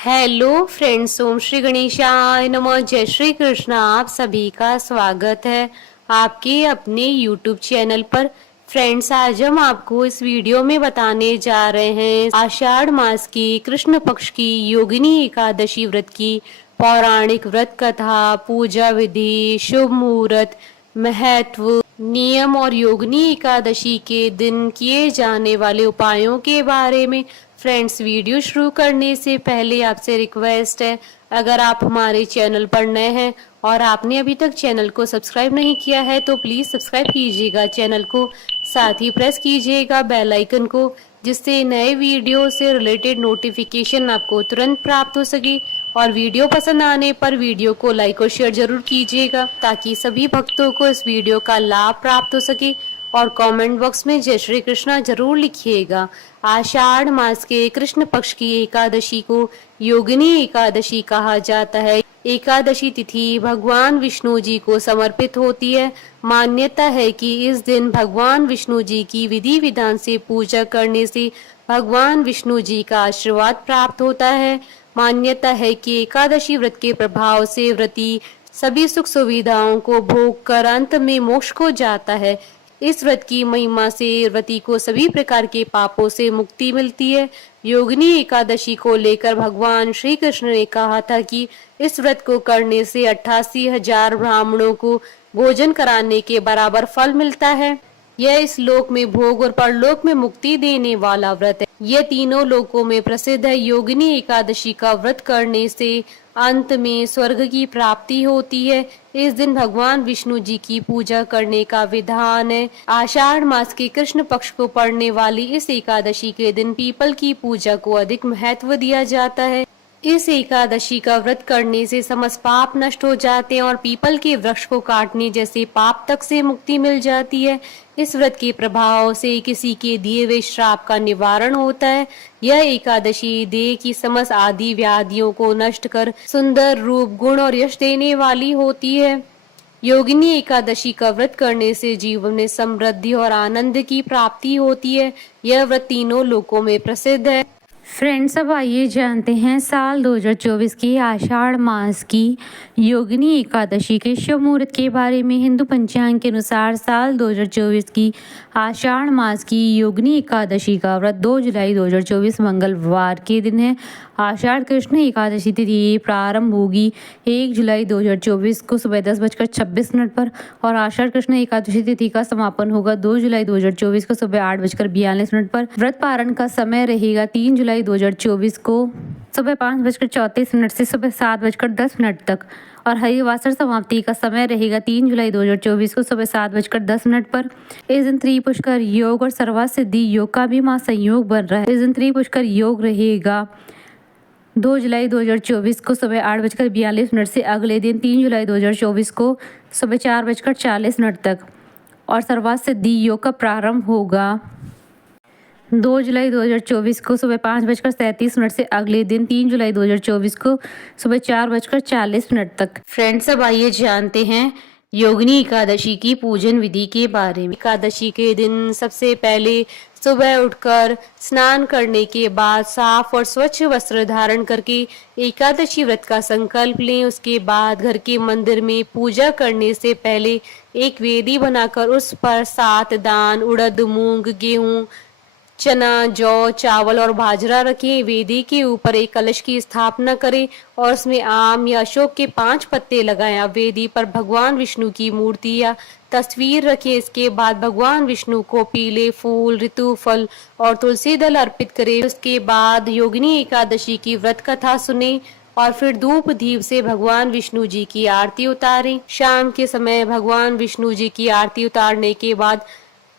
Hello friends, ओम श्री गणेशाय नमः। जय श्री कृष्ण। आप सभी का स्वागत है आपके अपने यूट्यूब चैनल पर। फ्रेंड्स, आज हम आपको इस वीडियो में बताने जा रहे हैं आषाढ़ मास की कृष्ण पक्ष की योगिनी एकादशी व्रत की पौराणिक व्रत कथा, पूजा विधि, शुभ मुहूर्त, महत्व, नियम और योगिनी एकादशी के दिन किए जाने वाले उपायों के बारे में। फ्रेंड्स, वीडियो शुरू करने से पहले आपसे रिक्वेस्ट है, अगर आप हमारे चैनल पर नए हैं और आपने अभी तक चैनल को सब्सक्राइब नहीं किया है तो प्लीज सब्सक्राइब कीजिएगा चैनल को, साथ ही प्रेस कीजिएगा बेल आइकन को, जिससे नए वीडियो से रिलेटेड नोटिफिकेशन आपको तुरंत प्राप्त हो सके। और वीडियो पसंद आने पर वीडियो को लाइक और शेयर जरूर कीजिएगा ताकि सभी भक्तों को इस वीडियो का लाभ प्राप्त हो सके। और कमेंट बॉक्स में जय श्री कृष्णा जरूर लिखिएगा। आषाढ़ मास के कृष्ण पक्ष की एकादशी को योगिनी एकादशी कहा जाता है। एकादशी तिथि भगवान विष्णु जी को समर्पित होती है। मान्यता है कि इस दिन भगवान विष्णु जी की विधि विधान से पूजा करने से भगवान विष्णु जी का आशीर्वाद प्राप्त होता है। मान्यता है कि एकादशी व्रत के प्रभाव से व्रती सभी सुख सुविधाओं को भोग कर अंत में मोक्ष को जाता है। इस व्रत की महिमा से व्रती को सभी प्रकार के पापों से मुक्ति मिलती है। योगिनी एकादशी को लेकर भगवान श्री कृष्ण ने कहा था कि इस व्रत को करने से 88,000 ब्राह्मणों को भोजन कराने के बराबर फल मिलता है। यह इस लोक में भोग और परलोक में मुक्ति देने वाला व्रत है। यह तीनों लोकों में प्रसिद्ध है। योगिनी एकादशी का व्रत करने से अंत में स्वर्ग की प्राप्ति होती है। इस दिन भगवान विष्णु जी की पूजा करने का विधान है। आषाढ़ मास के कृष्ण पक्ष को पड़ने वाली इस एकादशी के दिन पीपल की पूजा को अधिक महत्व दिया जाता है। इस एकादशी का व्रत करने से समस्त पाप नष्ट हो जाते हैं और पीपल के वृक्ष को काटने जैसे पाप तक से मुक्ति मिल जाती है। इस व्रत के प्रभाव से किसी के दिए हुए श्राप का निवारण होता है। यह एकादशी देह की समस्त आदि व्याधियों को नष्ट कर सुंदर रूप, गुण और यश देने वाली होती है। योगिनी एकादशी का व्रत करने से जीवन में समृद्धि और आनंद की प्राप्ति होती है। यह व्रत तीनों लोकों में प्रसिद्ध है। फ्रेंड्स, अब आइए जानते हैं साल 2024 की आषाढ़ मास की योगिनी एकादशी के शुभ मुहूर्त के बारे में। हिंदू पंचांग के अनुसार साल 2024 की आषाढ़ मास की योगिनी एकादशी का व्रत 2 जुलाई 2024 मंगलवार के दिन है। आषाढ़ कृष्ण एकादशी तिथि प्रारंभ होगी 1 जुलाई 2024 को सुबह 10:26 पर और आषाढ़ कृष्ण एकादशी तिथि का समापन होगा 2 जुलाई 2024 को सुबह 8:42 पर। व्रत पारण का समय रहेगा 3 जुलाई 2024 को सुबह 5:34 से सुबह 7:10 तक और हरिवासर समाप्ति का समय रहेगा 3 जुलाई 2024 को सुबह 7:10 पर। इस दिन त्रिपुष्कर योग और सर्वार्थ सिद्धि योग का भी महासंयोग बन रहा है। इस दिन त्रिपुष्कर योग रहेगा 2 जुलाई 2024 को सुबह 8:42 से अगले दिन 3 जुलाई 2024 को सुबह 4:40 तक और सर्वार्थ सिद्धि योग का प्रारंभ होगा 2 जुलाई 2024 को सुबह 5:37 से अगले दिन 3 जुलाई 2024 को सुबह 4:40 तक। फ्रेंड्स, अब आइए जानते हैं योगिनी एकादशी की पूजन विधि के बारे में। एकादशी के दिन सबसे पहले सुबह उठकर स्नान करने के बाद साफ और स्वच्छ वस्त्र धारण करके एकादशी व्रत का संकल्प लें। उसके बाद घर के मंदिर में पूजा करने से पहले एक वेदी बनाकर उस पर 7 दान उड़द, मूंग, गेहूं, चना, जौ, चावल और बाजरा रखें। वेदी के ऊपर एक कलश की स्थापना करें और उसमें आम या अशोक के 5 पत्ते लगाएं। वेदी पर भगवान विष्णु की मूर्ति या तस्वीर रखें। इसके बाद भगवान विष्णु को पीले फूल, ऋतु फल और तुलसी दल अर्पित करें। उसके बाद योगिनी एकादशी की व्रत कथा सुने और फिर धूप दीप से भगवान विष्णु जी की आरती उतारें। शाम के समय भगवान विष्णु जी की आरती उतारने के बाद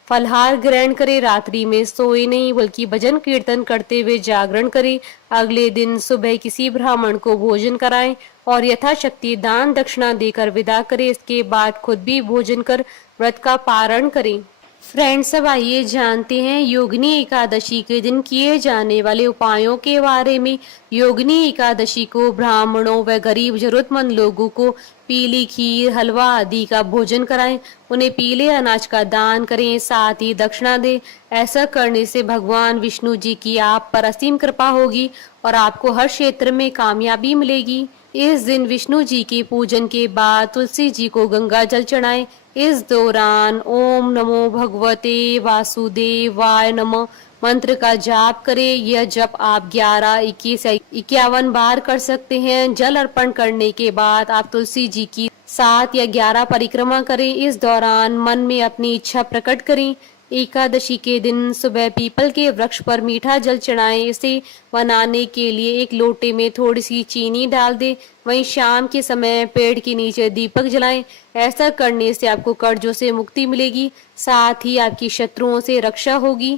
फलहार ग्रहण करें। रात्रि में सोए नहीं बल्कि भजन कीर्तन करते हुए जागरण करें। अगले दिन सुबह किसी ब्राह्मण को भोजन कराएं और यथाशक्ति दान दक्षिणा देकर विदा करें। इसके बाद खुद भी भोजन कर व्रत का पारण करें। फ्रेंड्स, अब आइए जानते हैं योगिनी एकादशी के दिन किए जाने वाले उपायों के बारे में। योगिनी एकादशी को ब्राह्मणों व गरीब जरूरतमंद लोगों को पीली खीर, हलवा आदि का भोजन कराएं, उन्हें पीले अनाज का दान करें, साथ ही दक्षिणा दें। ऐसा करने से भगवान विष्णु जी की आप पर असीम कृपा होगी और आपको हर क्षेत्र में कामयाबी मिलेगी। इस दिन विष्णु जी के पूजन के बाद तुलसी जी को गंगा जल चढ़ाएं। इस दौरान ओम नमो भगवते वासुदेवाय नमः मंत्र का जाप करें। यह जप आप 11, 21 या 51 बार कर सकते हैं। जल अर्पण करने के बाद आप तुलसी जी की 7 या 11 परिक्रमा करें। इस दौरान मन में अपनी इच्छा प्रकट करें। एकादशी के दिन सुबह पीपल के वृक्ष पर मीठा जल चढ़ाएं। इसे बनाने के लिए एक लोटे में थोड़ी सी चीनी डाल दें। वहीं शाम के समय पेड़ के नीचे दीपक जलाएं। ऐसा करने से आपको कर्जों से मुक्ति मिलेगी, साथ ही आपकी शत्रुओं से रक्षा होगी।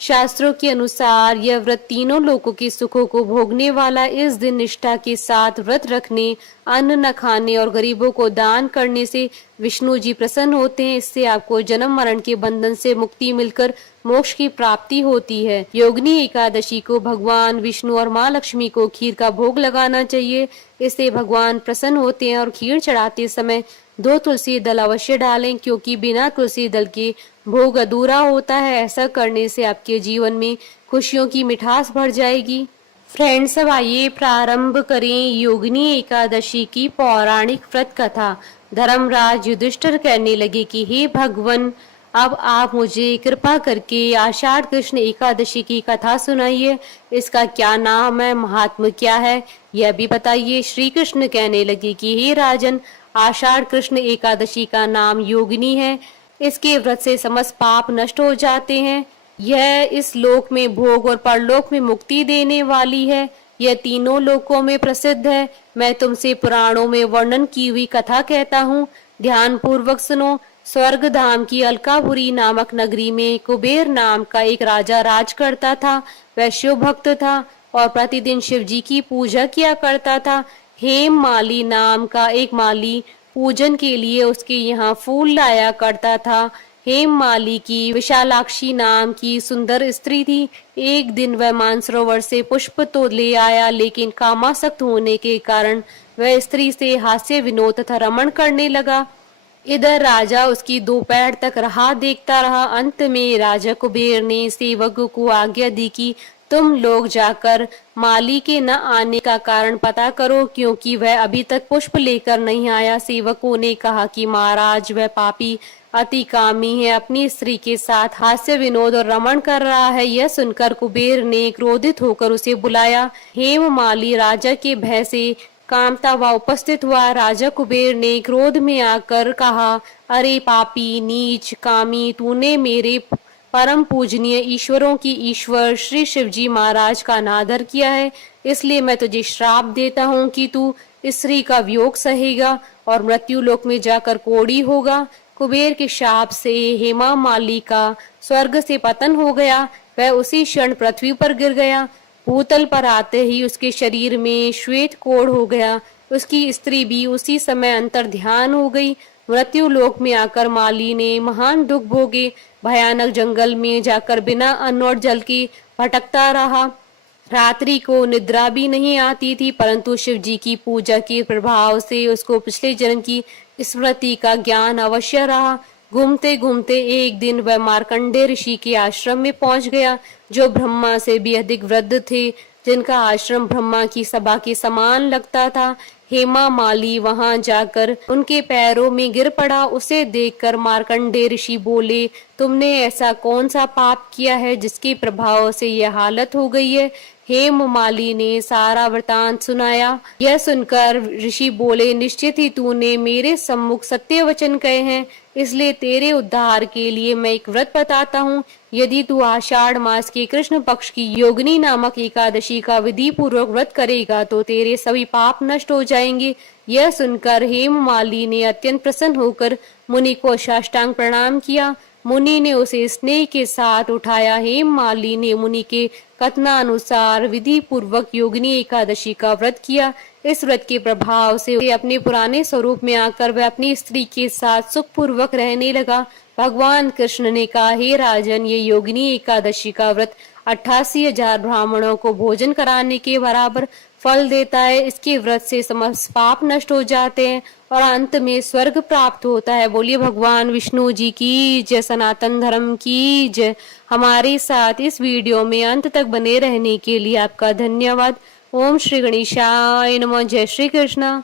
शास्त्रों के अनुसार यह व्रत तीनों लोकों के सुखों को भोगने वाला। इस दिन निष्ठा के साथ व्रत रखने, अन्न न खाने और गरीबों को दान करने से विष्णु जी प्रसन्न होते हैं। इससे आपको जन्म मरण के बंधन से मुक्ति मिलकर मोक्ष की प्राप्ति होती है। योगिनी एकादशी को भगवान विष्णु और माँ लक्ष्मी को खीर का भोग लगाना चाहिए। इससे भगवान प्रसन्न होते हैं और खीर चढ़ाते समय 2 तुलसी दल अवश्य डालें, क्योंकि बिना तुलसी दल के भोग अधूरा होता है। ऐसा करने से आपके जीवन में खुशियों की मिठास भर जाएगी। फ्रेंड्स, अब आइए प्रारंभ करें योगिनी एकादशी की पौराणिक व्रत कथा। धर्मराज युधिष्ठिर कहने लगे कि हे भगवान, अब आप मुझे कृपा करके आषाढ़ कृष्ण एकादशी की कथा सुनाइए। इसका क्या नाम है, महात्म्य क्या है, यह भी बताइए। श्री कृष्ण कहने लगे कि हे राजन, आषाढ़ कृष्ण एकादशी का नाम योगिनी है। इसके व्रत से समस्त पाप नष्ट हो जाते हैं। यह इस लोक में भोग और परलोक में मुक्ति देने वाली है। यह तीनों लोकों में प्रसिद्ध है। मैं तुमसे पुराणों में वर्णन की हुई कथा कहता हूँ, ध्यान पूर्वक सुनो। स्वर्ग धाम की अलकापुरी नामक नगरी में कुबेर नाम का एक राजा राज करता था। वह शिव भक्त था और प्रतिदिन शिव जी की पूजा किया करता था। हेम माली नाम का एक माली पूजन के लिए उसके यहाँ फूल लाया करता था। हेम माली की विशालाक्षी नाम की सुंदर स्त्री थी। एक दिन वह मानसरोवर से पुष्प तो ले आया, लेकिन कामासक्त होने के कारण वह स्त्री से हास्य विनोद तथा रमण करने लगा। इधर राजा उसकी दोपहर तक राह देखता रहा। अंत में राजा कुबेर ने सेवक को आज्ञा दी कि तुम लोग जाकर माली के न आने का कारण पता करो, क्योंकि वह अभी तक पुष्प लेकर नहीं आया। सेवकों ने कहा कि महाराज, वह पापी अति कामी है, अपनी स्त्री के साथ हास्य विनोद और रमण कर रहा है। यह सुनकर कुबेर ने क्रोधित होकर उसे बुलाया। हेम माली राजा के भय से कामता हुआ उपस्थित हुआ। राजा कुबेर ने क्रोध में आकर कहा, अरे पापी, नीच, कामी, तूने मेरे परम पूजनीय ईश्वरों की ईश्वर श्री शिवजी महाराज का अनादर किया है। इसलिए मैं तुझे श्राप देता हूँ कि तू स्त्री का वियोग सहेगा और मृत्यु लोक में जाकर कोढ़ी होगा। कुबेर के शाप से हेमा माली का स्वर्ग से पतन हो गया। वह उसी क्षण पृथ्वी पर गिर गया। भूतल पर आते ही उसके शरीर में श्वेत कोढ़ हो गया। उसकी स्त्री भी उसी समय अंतर ध्यान हो गई। मृत्यु लोक में आकर माली ने महान दुख भोगे। भयानक जंगल में जाकर बिना अन्न और जल के भटकता रहा। रात्रि को निद्रा भी नहीं आती थी, परंतु शिव जी की पूजा के प्रभाव से उसको पिछले जन्म की स्मृति का ज्ञान अवश्य रहा। घूमते घूमते एक दिन वह मार्कंडेय ऋषि के आश्रम में पहुंच गया, जो ब्रह्मा से भी अधिक वृद्ध थे, जिनका आश्रम ब्रह्मा की सभा के समान लगता था। हेमा माली वहां जाकर उनके पैरों में गिर पड़ा। उसे देखकर मार्कंडेय ऋषि बोले, तुमने ऐसा कौन सा पाप किया है जिसके प्रभाव से यह हालत हो गई है। हेम माली ने सारा वृतांत सुनाया। यह सुनकर ऋषि बोले, निश्चित ही तूने मेरे सम्मुख सत्य वचन कहे हैं, इसलिए तेरे उद्धार के लिए मैं एक व्रत बताता हूँ। यदि तू आषाढ़ मास के कृष्ण पक्ष की योगिनी नामक एकादशी का विधि पूर्वक व्रत करेगा तो तेरे सभी पाप नष्ट हो जाएंगे। यह सुनकर हेम माली ने अत्यंत प्रसन्न होकर मुनि को साष्टांग प्रणाम किया। मुनि ने उसे स्नेह के साथ उठाया। हेम माली ने मुनि के कथनानुसार विधि पूर्वक योगिनी एकादशी का व्रत किया। इस व्रत के प्रभाव से अपने पुराने स्वरूप में आकर वह अपनी स्त्री के साथ सुख पूर्वक रहने लगा। भगवान कृष्ण ने कहा, हे राजन, ये योगिनी एकादशी का व्रत 88,000 ब्राह्मणों को भोजन कराने के बराबर फल देता है। इसके व्रत से समस्त पाप नष्ट हो जाते हैं और अंत में स्वर्ग प्राप्त होता है। बोलिए भगवान विष्णु जी की जय, सनातन धर्म की जय। हमारे साथ इस वीडियो में अंत तक बने रहने के लिए आपका धन्यवाद। ओम श्री गणेशाय नमः। जय श्री कृष्ण।